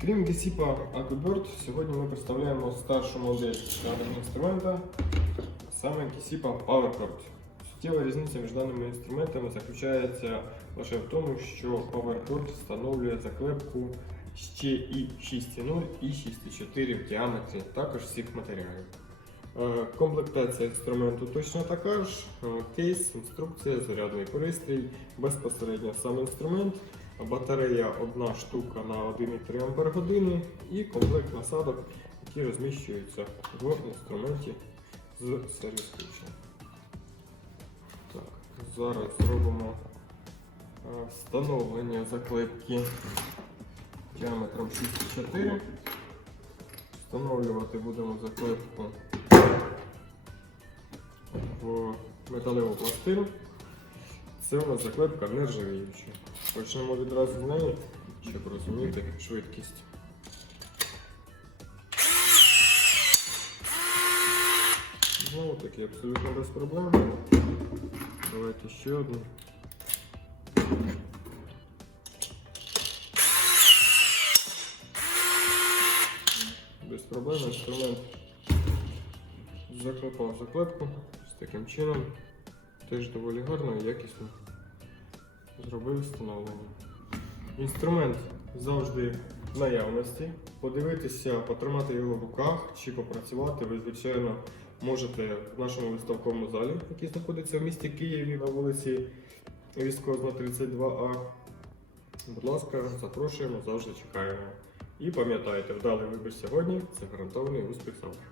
Крім Гесіпа Aquabird, сьогодні ми представляємо старшу модель даного інструмента, саме Гесіпа PowerBird. Суттєва різниця між даними інструментами заключається лише в тому, що PowerBird встановлює заклепку ще і 6,0 і 6,4 в діаметрі, також всіх матеріалів. Е, Комплектація інструменту точно така ж, Е, кейс, інструкція, зарядний пристрій, безпосередньо сам інструмент, батарея одна штука на 1,3 Ах і комплект насадок, які розміщуються в інструменті з сервіс ключем. Так, зараз зробимо е, встановлення заклепки діаметром 6,4. Встановлювати будемо заклепку в металеву пластину. Це у нас заклепка нержавіюча. Почнемо відразу з неї, щоб розуміти швидкість. Знову таки абсолютно без проблем. Давайте ще одну. Без проблем інструмент заклепав заклепку з таким чином. Теж доволі гарно і якісно зробив встановлення. Інструмент завжди в наявності. Подивитися, потримати його в руках чи попрацювати ви, звичайно, можете в нашому виставковому залі, який знаходиться в місті Києві на вулиці Військовна 32А. Будь ласка, запрошуємо, завжди чекаємо. І пам'ятайте, вдалий вибір сьогодні це гарантований успіх завтра.